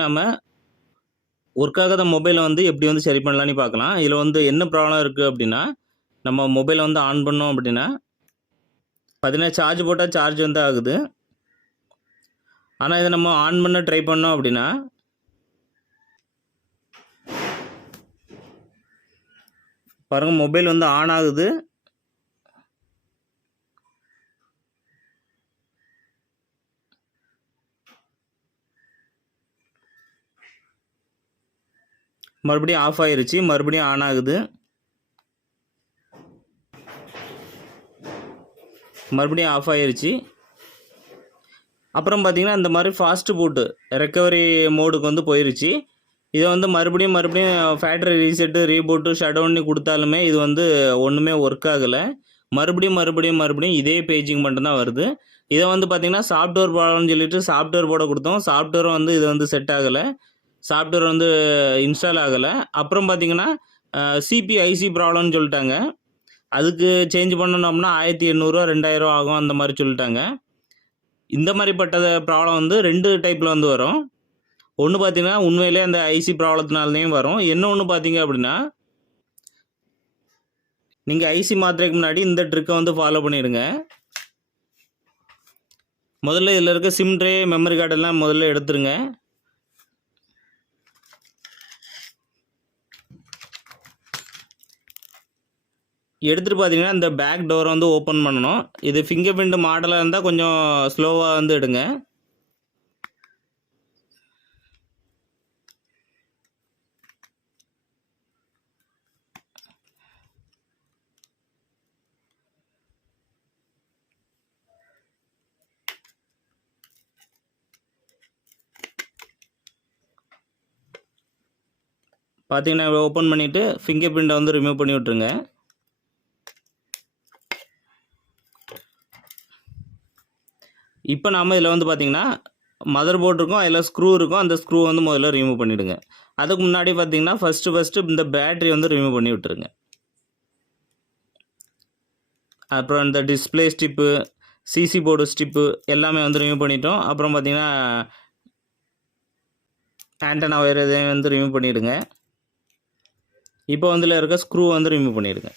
நாம் ஒர்க் ஆகாத மொபைலை வந்து எப்படி வந்து சரி பண்ணலான்னு பார்க்கலாம். இதில் வந்து என்ன ப்ராப்ளம் இருக்குது அப்படின்னா, நம்ம மொபைலை வந்து ஆன் பண்ணோம் அப்படின்னா பார்த்தீங்கன்னா சார்ஜ் போட்டால் சார்ஜ் வந்து ஆகுது. ஆனால் இதை நம்ம ஆன் பண்ண ட்ரை பண்ணோம் அப்படின்னா பாருங்கள், மொபைல் வந்து ஆன் ஆகுது. மறுபடியும் ஆஃப் ஆயிருச்சு, மறுபடியும் ஆன் ஆகுது, மறுபடியும் ஆஃப் ஆயிருச்சு. அப்புறம் பார்த்தீங்கன்னா இந்த மாதிரி ஃபாஸ்ட்டு பூட்டு ரெக்கவரி மோடுக்கு வந்து போயிருச்சு. இதை வந்து மறுபடியும் factory reset reboot shut down கொடுத்தாலுமே இது வந்து ஒன்றுமே ஒர்க் ஆகலை. மறுபடியும் இதே பேஜிங் மட்டும்தான் வருது. இதை வந்து பார்த்திங்கன்னா சாஃப்ட்வேர் ப்ராப்ளம்னு சொல்லிட்டு சாஃப்ட்வேர் போட கொடுத்தோம். சாஃப்ட்வேர் வந்து இது வந்து செட் ஆகலை, சாஃப்ட்வேர் வந்து இன்ஸ்டால் ஆகலை. அப்புறம் பார்த்திங்கன்னா சிபிஐசி ப்ராப்ளம்னு சொல்லிட்டாங்க. அதுக்கு சேஞ்ச் பண்ணணும்னா 1800 2000 ஆகும் அந்த மாதிரி சொல்லிட்டாங்க. இந்த மாதிரிப்பட்ட ப்ராப்ளம் வந்து 2 டைப்பில் வந்து வரும். ஒன்று பார்த்தீங்கன்னா உண்மையிலே அந்த ஐசி ப்ராப்ளத்தினாலையும் வரும். என்ன ஒன்று பார்த்தீங்க அப்படின்னா, நீங்கள் ஐசி மாற்றுறதுக்கு முன்னாடி இந்த ட்ரிக்கை வந்து ஃபாலோ பண்ணிடுங்க. முதல்ல இதில் இருக்க சிம் ட்ரே மெமரி கார்டெல்லாம் முதல்ல எடுத்துருங்க. எடுத்துகிட்டு பார்த்தீங்கன்னா இந்த பேக் டோரை வந்து ஓப்பன் பண்ணணும். இது ஃபிங்கர் பிரிண்ட் மாடலாக இருந்தால் கொஞ்சம் ஸ்லோவாக வந்து எடுங்க. பார்த்தீங்கன்னா ஓப்பன் பண்ணிவிட்டு ஃபிங்கர் பிரிண்ட்டை வந்து ரிமூவ் பண்ணி விட்ருங்க. இப்போ நாம் இதில் வந்து பார்த்திங்கன்னா மதர் போர்டு இருக்கும், அதில் ஸ்க்ரூ இருக்கும். அந்த ஸ்க்ரூ வந்து முதல்ல ரிமூவ் பண்ணிவிடுங்க. அதுக்கு முன்னாடி பார்த்திங்கன்னா ஃபஸ்ட்டு இந்த பேட்ரி வந்து ரிமூவ் பண்ணி விட்டுருங்க. அப்புறம் இந்த டிஸ்பிளே ஸ்டிப்பு, சிசி போர்டு ஸ்டிப்பு எல்லாமே வந்து ரிமூவ் பண்ணிட்டோம். அப்புறம் பார்த்திங்கன்னா ஆண்டனா ஒயர் இதையும் வந்து ரிமூவ் பண்ணிவிடுங்க. இப்போ வந்து இதில் இருக்க ஸ்க்ரூ வந்து ரிமூவ் பண்ணிவிடுங்க.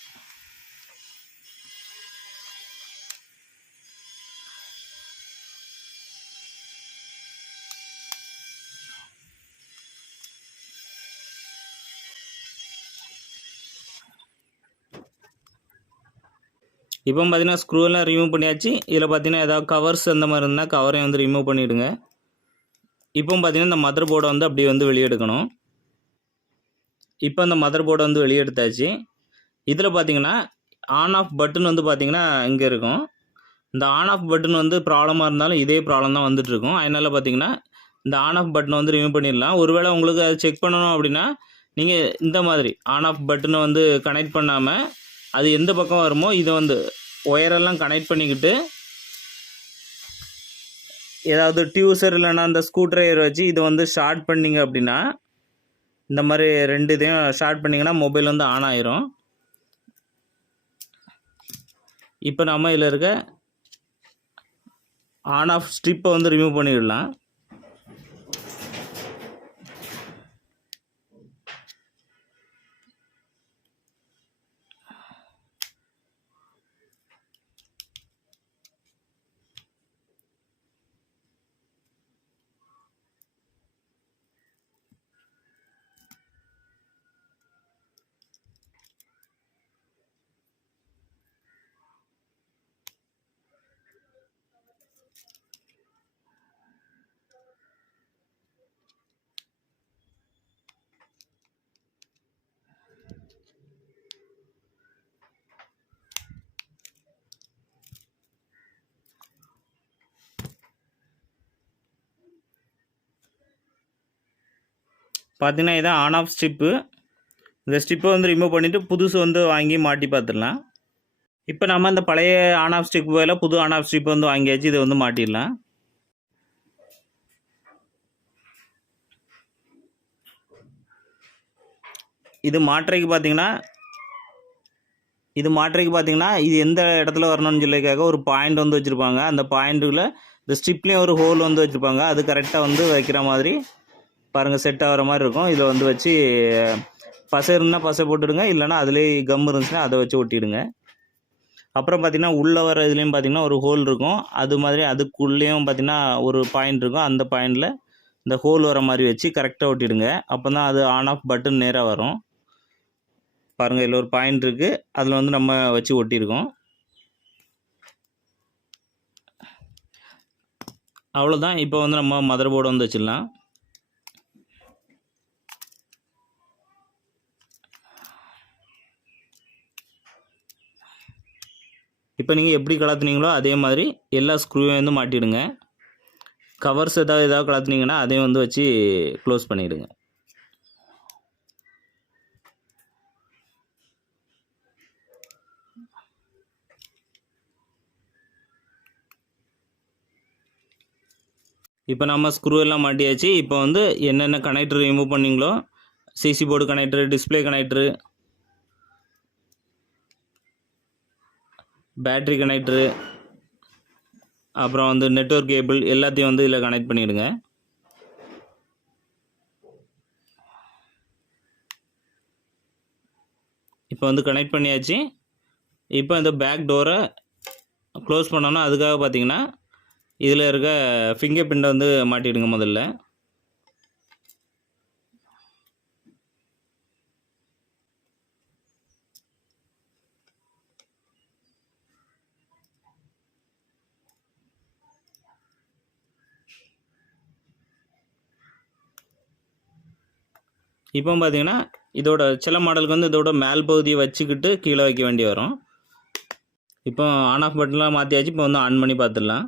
இப்போ பார்த்தீங்கன்னா ஸ்க்ரூவெல்லாம் ரிமூவ் பண்ணியாச்சு. இதில் பார்த்தீங்கன்னா ஏதாவது கவர்ஸ் அந்த மாதிரி இருந்தால் கவரையும் வந்து ரிமூவ் பண்ணிவிடுங்க. இப்போ பார்த்தீங்கன்னா இந்த மதர் போர்டை வந்து அப்படியே வந்து வெளியே எடுக்கணும். இப்போ அந்த மதர் போர்டை வந்து வெளியே எடுத்தாச்சு. இதில் பார்த்தீங்கன்னா ஆன் ஆஃப் பட்டன் வந்து பார்த்தீங்கன்னா இங்கே இருக்கும். இந்த ஆன் ஆஃப் பட்டன் வந்து ப்ராப்ளமாக இருந்தாலும் இதே ப்ராப்ளம் தான் வந்துட்டுருக்கும். அதனால் பார்த்தீங்கன்னா இந்த ஆன் ஆஃப் பட்டனை வந்து ரிமூவ் பண்ணிடலாம். ஒருவேளை உங்களுக்கு அதை செக் பண்ணணும் அப்படின்னா நீங்கள் இந்த மாதிரி ஆன் ஆஃப் பட்டனை வந்து கனெக்ட் பண்ணாமல் அது எந்த பக்கம் வருமோ இதை வந்து ஒயரெல்லாம் கனெக்ட் பண்ணிக்கிட்டு ஏதாவது டியூசர் இல்லைன்னா அந்த ஸ்க்ரூ ட்ரைவர் வச்சு இதை வந்து ஷார்ட் பண்ணிங்க அப்படின்னா இந்த மாதிரி 2 இதையும் ஷார்ட் பண்ணிங்கன்னா மொபைல் வந்து ஆன் ஆயிரும். இப்போ நம்ம இதில் இருக்க ஆன் ஆஃப் ஸ்ட்ரிப்பை வந்து ரிமூவ் பண்ணிடலாம். பார்த்தீங்கன்னா இதான் ஆன் ஆஃப் ஸ்ட்ரிப்பு. இந்த ஸ்ட்ரிப்பை வந்து ரிமூவ் பண்ணிவிட்டு புதுசு வந்து வாங்கி மாட்டி பார்த்துடலாம். இப்போ நம்ம இந்த பழைய ஆன் ஆஃப் ஸ்ட்ரிப் போயில புது ஆன் ஆஃப் ஸ்ட்ரிப் வந்து வாங்கியாச்சு. இதை வந்து மாட்டிடலாம். இது மாட்டுறதுக்கு பார்த்தீங்கன்னா இது எந்த இடத்துல வரணும்னு சொல்லிக்காக ஒரு பாயிண்ட் வந்து வச்சுருப்பாங்க. அந்த பாயிண்ட்டுக்குள்ளே இந்த ஸ்ட்ரிப்லேயும் ஒரு ஹோல் வந்து வச்சுருப்பாங்க. அது கரெக்டாக வந்து வைக்கிற மாதிரி பாருங்கள் செட் ஆகிற மாதிரி இருக்கும். இதை வந்து வச்சு பசை இருந்தால் பசை போட்டுடுங்க, இல்லைனா அதிலே கம் இருந்துச்சுன்னா அதை வச்சு ஒட்டிடுங்க. அப்புறம் பார்த்திங்கன்னா உள்ளே வர இதுலேயும் பார்த்திங்கன்னா ஒரு ஹோல் இருக்கும். அது மாதிரி அதுக்குள்ளேயும் பார்த்திங்கன்னா ஒரு பாயிண்ட் இருக்கும். அந்த பாயிண்டில் இந்த ஹோல் வர மாதிரி வச்சு கரெக்டாக ஒட்டிடுங்க. அப்போ தான் அது ஆன் ஆஃப் பட்டன் நேராக வரும். பாருங்கள் இதில் ஒரு பாயிண்ட் இருக்குது, அதில் வந்து நம்ம வச்சு ஒட்டியிருக்கோம். அவ்வளோதான். இப்போ வந்து நம்ம மதர் போர்டு வந்து வச்சிடலாம். இப்போ நீங்கள் எப்படி கலத்துனீங்களோ அதே மாதிரி எல்லா ஸ்க்ரூவையும் வந்து மாட்டிடுங்க. கவர்ஸ் ஏதாவது கலத்துனீங்கன்னா அதையும் வந்து வச்சு க்ளோஸ் பண்ணிவிடுங்க. இப்போ நம்ம ஸ்க்ரூ எல்லாம் மாட்டியாச்சு. இப்போ வந்து என்னென்ன கனெக்டர் ரிமூவ் பண்ணிங்களோ, CC board connector, display connector, battery connector, அப்புறம் வந்து நெட்வொர்க் கேபிள் எல்லாத்தையும் வந்து இதில் கனெக்ட் பண்ணிவிடுங்க. இப்போ வந்து கனெக்ட் பண்ணியாச்சு. இப்போ இந்த பேக் டோரை க்ளோஸ் பண்ணோன்னா அதுக்காக பார்த்தீங்கன்னா இதில் இருக்க ஃபிங்கர் பிரிண்டை வந்து மாட்டிவிடுங்க முதல்ல. இப்போ பார்த்தீங்கன்னா இதோட சில மாடலுக்கு வந்து இதோட மேல் பகுதியை வச்சுக்கிட்டு கீழே வைக்க வேண்டி வரும். இப்போ ஆன் ஆஃப் பட்டன்லாம் மாற்றியாச்சு. இப்போ வந்து ஆன் பண்ணி பார்த்துடலாம்.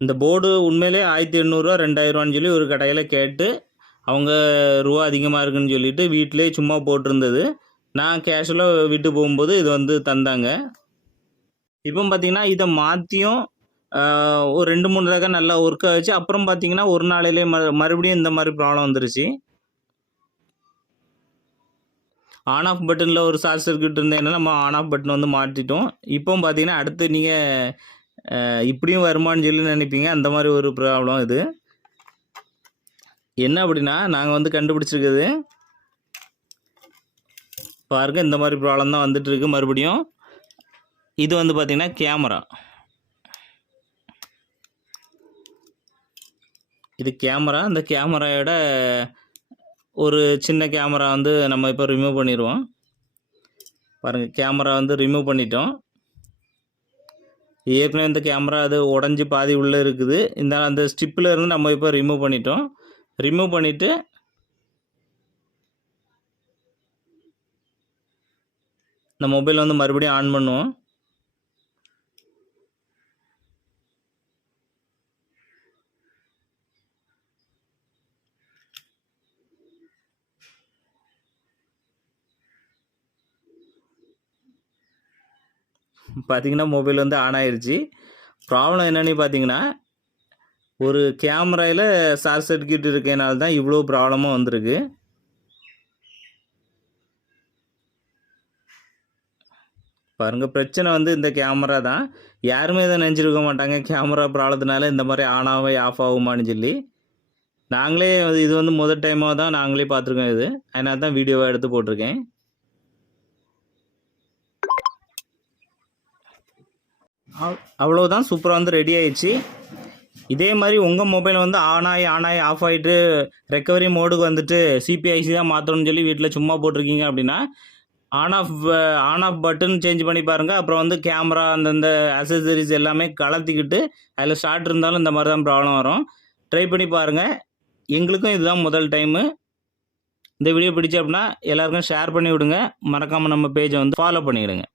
இந்த போர்டு உண்மையிலே 1800 2000 சொல்லி ஒரு கடையில் கேட்டு அவங்க ரூபா அதிகமாக இருக்குன்னு சொல்லிட்டு வீட்டிலே சும்மா போட்டிருந்தது. நான் கேஷுவலாக விட்டு போகும்போது இது வந்து தந்தாங்க. இப்போ பார்த்தீங்கன்னா இதை மாற்றியும் ஒரு 2-3 தடவை நல்லா ஒர்க் ஆச்சு. அப்புறம் பார்த்தீங்கன்னா ஒரு நாளையிலே மறுபடியும் இந்த மாதிரி ப்ராப்ளம் வந்துருச்சு. ஆன் ஆஃப் பட்டனில் ஒரு ஷார்ட் சர்க்யூட் இருந்தேன்னா நம்ம ஆன் ஆஃப் பட்டன் வந்து மாற்றிட்டோம். இப்போ பார்த்தீங்கன்னா அடுத்து நீங்கள் இப்படியும் வருமானு சொல்லி நினைப்பீங்க. அந்த மாதிரி ஒரு ப்ராப்ளம் இது. என்ன அப்படின்னா நாங்கள் வந்து கண்டுபிடிச்சிருக்குது பாருங்க, இந்த மாதிரி ப்ராப்ளம் தான் வந்துட்டு இருக்கு. மறுபடியும் இது வந்து பார்த்தீங்கன்னா கேமரா, இது கேமரா. இந்த கேமராயோட ஒரு சின்ன கேமரா வந்து நம்ம இப்போ ரிமூவ் பண்ணிடுவோம். பாருங்கள் கேமரா வந்து ரிமூவ் பண்ணிட்டோம். ஏற்கனவே இந்த கேமரா அது உடஞ்சி பாதி உள்ளே இருக்குது. அந்த ஸ்டிப்பில் இருந்து நம்ம இப்போ ரிமூவ் பண்ணிட்டோம். ரிமூவ் பண்ணிவிட்டு இந்த மொபைல் வந்து மறுபடியும் ஆன் பண்ணுவோம். பார்த்தீங்கன்னா மொபைல் வந்து ஆன் ஆயிடுச்சு. ப்ராப்ளம் என்னன்னு பார்த்தீங்கன்னா ஒரு கேமராவில் ஷார்ட் சர்க்யூட் இருக்கனால தான் இவ்வளோ ப்ராப்ளமும் வந்திருக்கு. பாருங்கள் பிரச்சனை வந்து இந்த கேமரா தான். யாருமே இதை நினச்சிருக்க மாட்டாங்க கேமரா ப்ராப்ளத்தினால இந்த மாதிரி ஆன் ஆகவே ஆஃப் ஆகுமான்னு சொல்லி. நாங்களே இது வந்து முதல் டைமாக தான் நாங்களே பார்த்துருக்கோம். இது அதனால தான் வீடியோவாக எடுத்து போட்டிருக்கேன். அவ்வளோதான், சூப்பராக வந்து ரெடி ஆயிடுச்சு. இதே மாதிரி உங்கள் மொபைல் வந்து ஆன் ஆகி ஆஃப் ஆகிட்டு ரெக்கவரி மோடுக்கு வந்துட்டு சிபிஐசி தான் மாற்றணும்னு சொல்லி வீட்டில் சும்மா போட்டிருக்கீங்க அப்படின்னா ஆன் ஆஃப் பட்டன் சேஞ்ச் பண்ணி பாருங்கள். அப்புறம் வந்து கேமரா அந்தந்த அசசரிஸ் எல்லாமே கலத்திக்கிட்டு அதில் ஷார்ட் இருந்தாலும் இந்த மாதிரி தான் ப்ராப்ளம் வரும். ட்ரை பண்ணி பாருங்கள். எங்களுக்கும் இதுதான் முதல் டைமு. இந்த வீடியோ பிடிச்சி அப்படின்னா எல்லாருக்கும் ஷேர் பண்ணி விடுங்க. மறக்காமல் நம்ம பேஜை வந்து ஃபாலோ பண்ணிவிடுங்க.